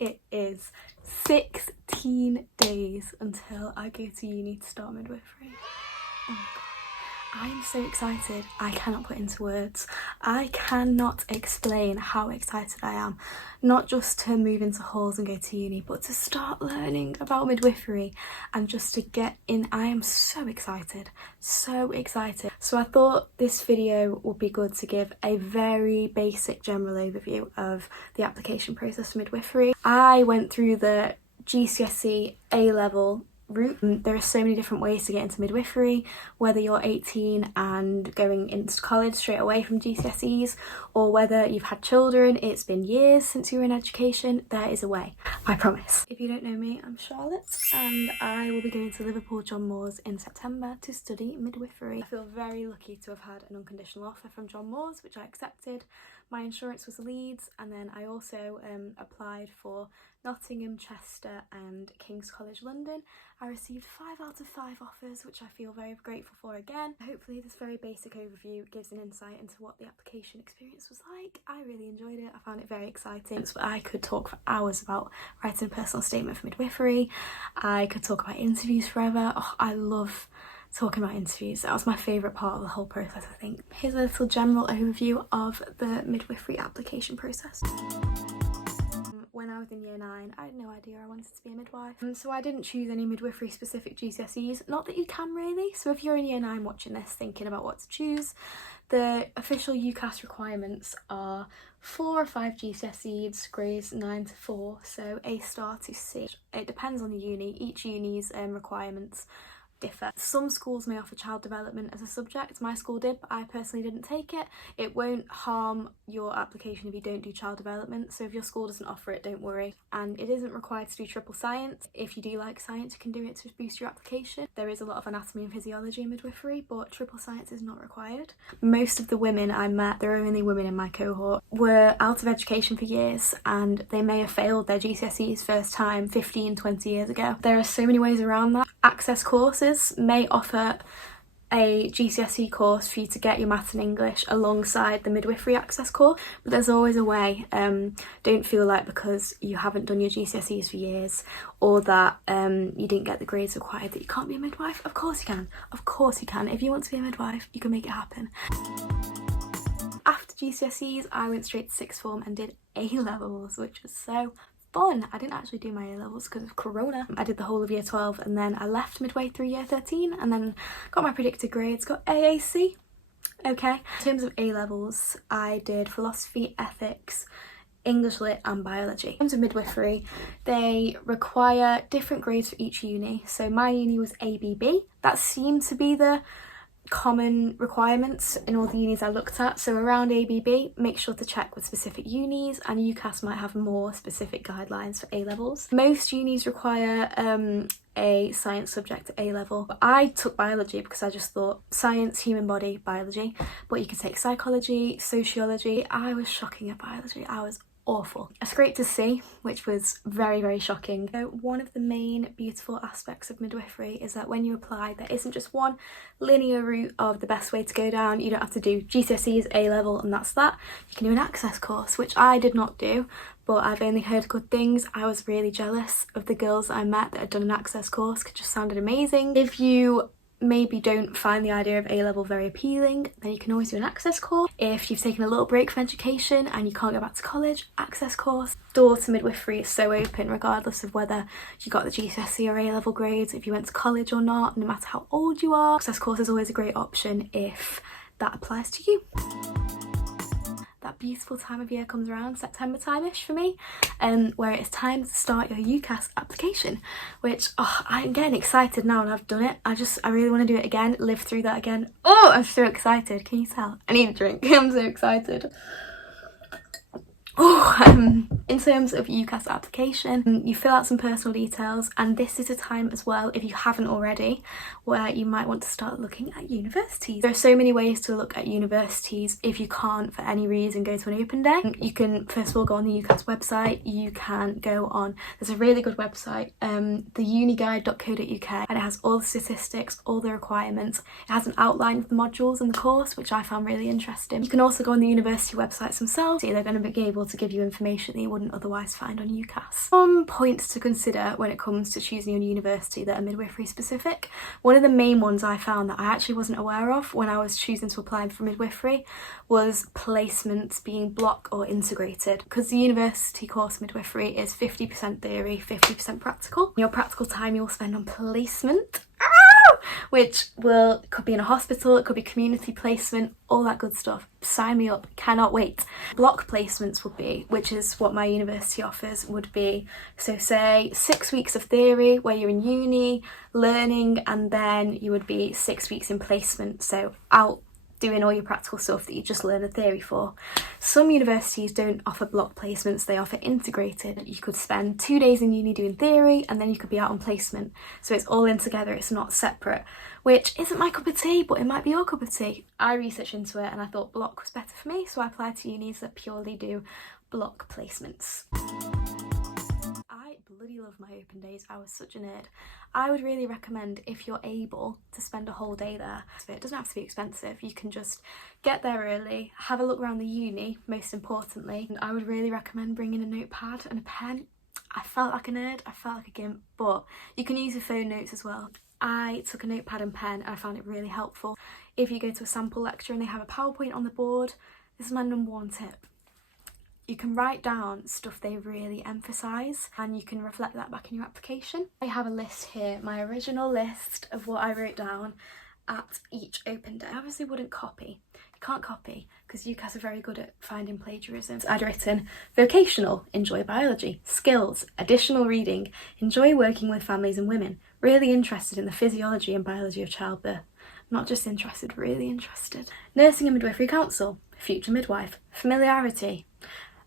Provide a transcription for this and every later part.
It is 16 days until I go to uni to start midwifery. Oh my god. I am so excited, I cannot put into words. I cannot explain how excited I am. Not just to move into halls and go to uni, but to start learning about midwifery and just to get in. I am so excited, so excited. So I thought this video would be good to give a very basic general overview of the application process for midwifery. I went through the GCSE A-level route. There are so many different ways to get into midwifery, whether you're 18 and going into college straight away from GCSEs, or whether you've had children, it's been years since you were in education. There is a way, I promise. If you don't know me, I'm Charlotte and I will be going to Liverpool John Moores in September to study midwifery. I feel very lucky to have had an unconditional offer from John Moores, which I accepted. My insurance was Leeds, and then I also applied for Nottingham, Chester and King's College London. I received 5 out of 5 offers, which I feel very grateful for again. Hopefully this very basic overview gives an insight into what the application experience was like. I really enjoyed it. I found it very exciting. So I could talk for hours about writing a personal statement for midwifery. I could talk about interviews forever. Oh, I love talking about interviews. That was my favourite part of the whole process, I think. Here's a little general overview of the midwifery application process. When I was in year 9, I had no idea I wanted to be a midwife. So I didn't choose any midwifery specific GCSEs, not that you can really. So if you're in year 9 watching this thinking about what to choose, the official UCAS requirements are 4 or 5 GCSEs, grades 9 to 4, so A star to C. It depends on the uni. Each uni's requirements differ. Some schools may offer child development as a subject. My school did, but I personally didn't take it. It won't harm your application if you don't do child development, so if your school doesn't offer it, don't worry. And it isn't required to do triple science. If you do like science, you can do it to boost your application. There is a lot of anatomy and physiology in midwifery, but triple science is not required. Most of the women I met, there are only women in my cohort, were out of education for years and they may have failed their GCSEs first time 15, 20 years ago. There are so many ways around that. Access courses may offer a GCSE course for you to get your maths and English alongside the midwifery access course, but there's always a way. Don't feel like because you haven't done your GCSEs for years or that you didn't get the grades required that you can't be a midwife. Of course you can. Of course you can. If you want to be a midwife, you can make it happen. After GCSEs, I went straight to sixth form and did A-levels, which was so fun. I didn't actually do my A-levels because of Corona. I did the whole of year 12 and then I left midway through year 13 and then got my predicted grades, got AAC. Okay. In terms of A-levels, I did philosophy, ethics, English lit and biology. In terms of midwifery, they require different grades for each uni. So my uni was ABB. That seemed to be the common requirements in all the unis I looked at. So around ABB, make sure to check with specific unis, and UCAS might have more specific guidelines for A-levels. Most unis require a science subject at A-level. I took biology because I just thought science, human body, biology, but you could take psychology, sociology. I was shocking at biology. I was awful. I scraped a C, which was very shocking. So one of the main beautiful aspects of midwifery is that when you apply, there isn't just one linear route of the best way to go down. You don't have to do GCSEs, A-level and that's that. You can do an access course, which I did not do, but I've only heard good things. I was really jealous of the girls that I met that had done an access course. It just sounded amazing. If you maybe don't find the idea of A-level very appealing, then you can always do an access course. If you've taken a little break from education and you can't go back to college, access course. Door to midwifery is so open regardless of whether you got the GCSE or A-level grades, if you went to college or not, no matter how old you are. Access course is always a great option if that applies to you. That beautiful time of year comes around, September time-ish for me, where it's time to start your UCAS application, which I'm getting excited now and I've done it. I really want to do it again, live through that again. Oh, I'm so excited. Can you tell? I need a drink. I'm so excited. In terms of UCAS application, you fill out some personal details, and this is a time as well, if you haven't already, where you might want to start looking at universities. There are so many ways to look at universities if you can't for any reason go to an open day. You can first of all go on the UCAS website. You can go on, there's a really good website, theuniguide.co.uk, and it has all the statistics, all the requirements. It has an outline of the modules in the course, which I found really interesting. You can also go on the university websites themselves. They're going to be able able to give you information that you wouldn't otherwise find on UCAS. Some points to consider when it comes to choosing a university that are midwifery specific. One of the main ones I found that I actually wasn't aware of when I was choosing to apply for midwifery was placements being block or integrated, because the university course midwifery is 50% theory, 50% practical. Your practical time you'll spend on placement, which could be in a hospital, it could be community placement, all that good stuff. Sign me up, cannot wait. Block placements would be, which is what my university offers, would be, so say 6 weeks of theory where you're in uni learning, and then you would be 6 weeks in placement, so out doing all your practical stuff that you just learn the theory for. Some universities don't offer block placements, they offer integrated. You could spend 2 days in uni doing theory and then you could be out on placement. So it's all in together, it's not separate, which isn't my cup of tea, but it might be your cup of tea. I researched into it and I thought block was better for me, so I applied to unis that purely do block placements. I bloody love my open days. I was such a nerd. I would really recommend, if you're able, to spend a whole day there. It doesn't have to be expensive. You can just get there early, have a look around the uni, most importantly. And I would really recommend bringing a notepad and a pen. I felt like a nerd, I felt like a gimp, but you can use your phone notes as well. I took a notepad and pen and I found it really helpful. If you go to a sample lecture and they have a PowerPoint on the board, this is my #1 tip. You can write down stuff they really emphasise and you can reflect that back in your application. I have a list here, my original list of what I wrote down at each open day. I obviously wouldn't copy. You can't copy because UCAS are very good at finding plagiarism. I'd written vocational, enjoy biology, skills, additional reading, enjoy working with families and women, really interested in the physiology and biology of childbirth. Not just interested, really interested. Nursing and midwifery council, future midwife, familiarity.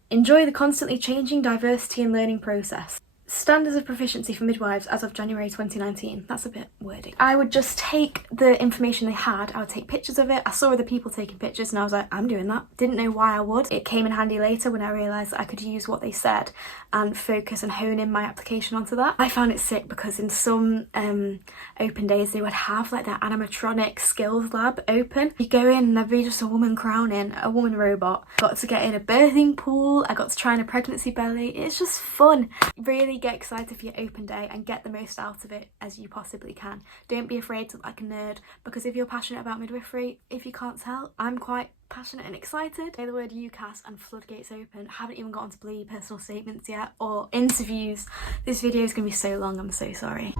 Enjoy the constantly changing diversity and learning process. Standards of proficiency for midwives as of January 2019. That's a bit wordy. I would just take the information they had, I would take pictures of it. I saw other people taking pictures and I was like, I'm doing that. Didn't know why I would. It came in handy later when I realised that I could use what they said and focus and hone in my application onto that. I found it sick because in some open days they would have like their animatronic skills lab open. You go in and there'd be just a woman crowning, a woman robot. Got to get in a birthing pool, I got to try in a pregnancy belly. It's just fun. Really get excited for your open day and get the most out of it as you possibly can. Don't be afraid to look like a nerd, because if you're passionate about midwifery, if you can't tell, I'm quite passionate and excited. Say the word UCAS and floodgates open. I haven't even got onto bloody personal statements yet or interviews. This video is going to be so long, I'm so sorry.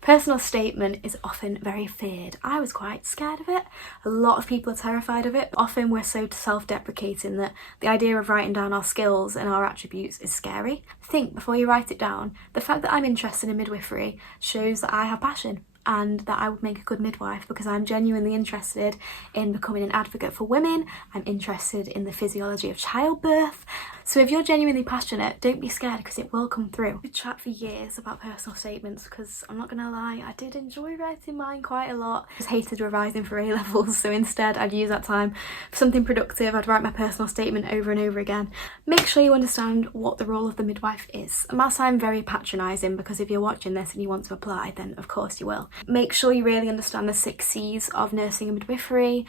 Personal statement is often very feared. I was quite scared of it. A lot of people are terrified of it. Often we're so self-deprecating that the idea of writing down our skills and our attributes is scary. Think before you write it down. The fact that I'm interested in midwifery shows that I have passion and that I would make a good midwife, because I'm genuinely interested in becoming an advocate for women. I'm interested in the physiology of childbirth. So if you're genuinely passionate, don't be scared, because it will come through. We chat for years about personal statements, because I'm not gonna lie, I did enjoy writing mine quite a lot. I just hated revising for A-levels, so instead I'd use that time for something productive. I'd write my personal statement over and over again. Make sure you understand what the role of the midwife is. And that sounds very patronising, because if you're watching this and you want to apply, then of course you will. Make sure you really understand the 6 C's of nursing and midwifery.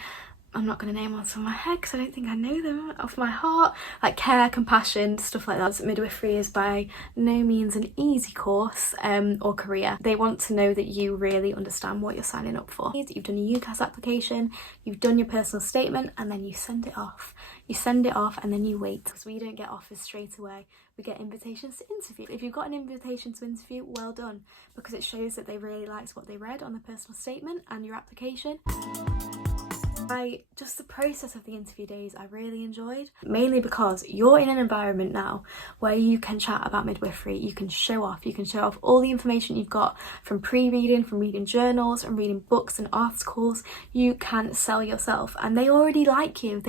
I'm not going to name off my head because I don't think I know them off my heart. Like care, compassion, stuff like that. So midwifery is by no means an easy course or career. They want to know that you really understand what you're signing up for. You've done a UCAS application, you've done your personal statement, and then you send it off. You send it off and then you wait, because we don't get offers straight away. We get invitations to interview. If you've got an invitation to interview, well done, because it shows that they really liked what they read on the personal statement and your application. Just the process of the interview days I really enjoyed, mainly because you're in an environment now where you can chat about midwifery, you can show off all the information you've got from pre-reading, from reading journals and reading books and articles. You can sell yourself, and they already like you,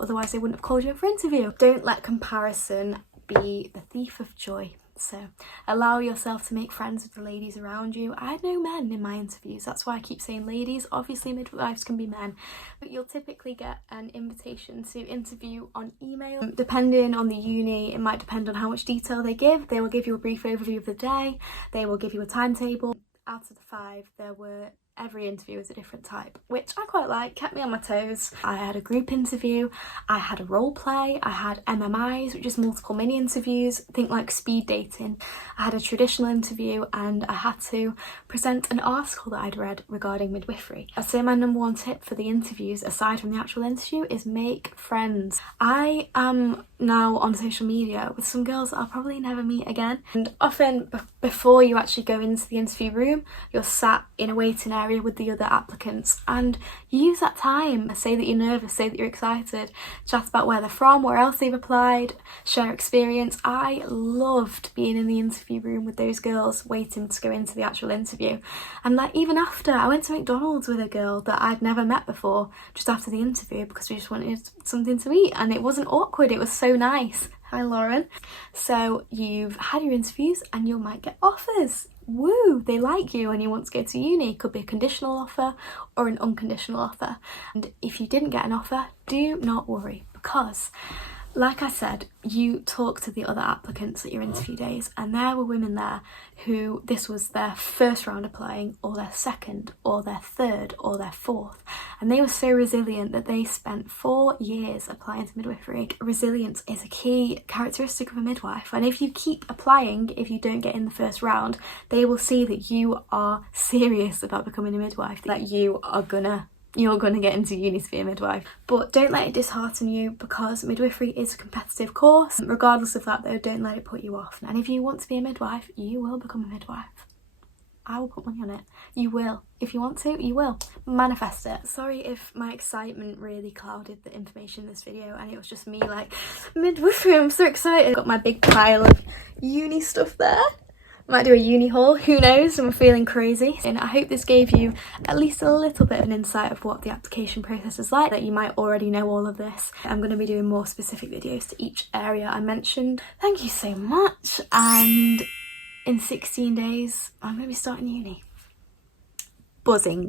otherwise they wouldn't have called you in for interview. Don't let comparison be the thief of joy. So allow yourself to make friends with the ladies around you. I had no men in my interviews, that's why I keep saying ladies. Obviously midwives can be men, but you'll typically get an invitation to interview on email. Depending on the uni, it might depend on how much detail they give. They will give you a brief overview of the day, they will give you a timetable. Out of the 5, there were every interview was a different type, which I quite like, kept me on my toes. I had a group interview, I had a role play, I had MMIs, which is multiple mini interviews, think like speed dating. I had a traditional interview, and I had to present an article that I'd read regarding midwifery. I'd say my number one tip for the interviews, aside from the actual interview, is make friends. I am now on social media with some girls that I'll probably never meet again, and often before you actually go into the interview room, you're sat in a waiting area with the other applicants, and use that time. Say that you're nervous, say that you're excited, chat about where they're from, where else they've applied, share experience. I loved being in the interview room with those girls waiting to go into the actual interview. And like, even after, I went to McDonald's with a girl that I'd never met before just after the interview, because we just wanted something to eat, and it wasn't awkward, it was so nice. Hi Lauren. So you've had your interviews and you might get offers. Woo, they like you and you want to go to uni. It could be a conditional offer or an unconditional offer. And if you didn't get an offer, do not worry, because like I said, you talk to the other applicants at your interview days, and there were women there who this was their first round applying, or their second, or their third, or their fourth, and they were so resilient that they spent 4 years applying to midwifery. Resilience is a key characteristic of a midwife, and if you keep applying, if you don't get in the first round, they will see that you are serious about becoming a midwife, that you're gonna get into uni to be a midwife. But don't let it dishearten you, because midwifery is a competitive course. Regardless of that though, don't let it put you off. And if you want to be a midwife, you will become a midwife. I will put money on it. You will. If you want to, you will. Manifest it. Sorry if my excitement really clouded the information in this video and it was just me like, midwifery, I'm so excited. Got my big pile of uni stuff there. Might do a uni haul, who knows, I'm feeling crazy. And I hope this gave you at least a little bit of an insight of what the application process is like, that you might already know all of this. I'm going to be doing more specific videos to each area I mentioned. Thank you so much, and in 16 days I'm going to be starting uni. Buzzing.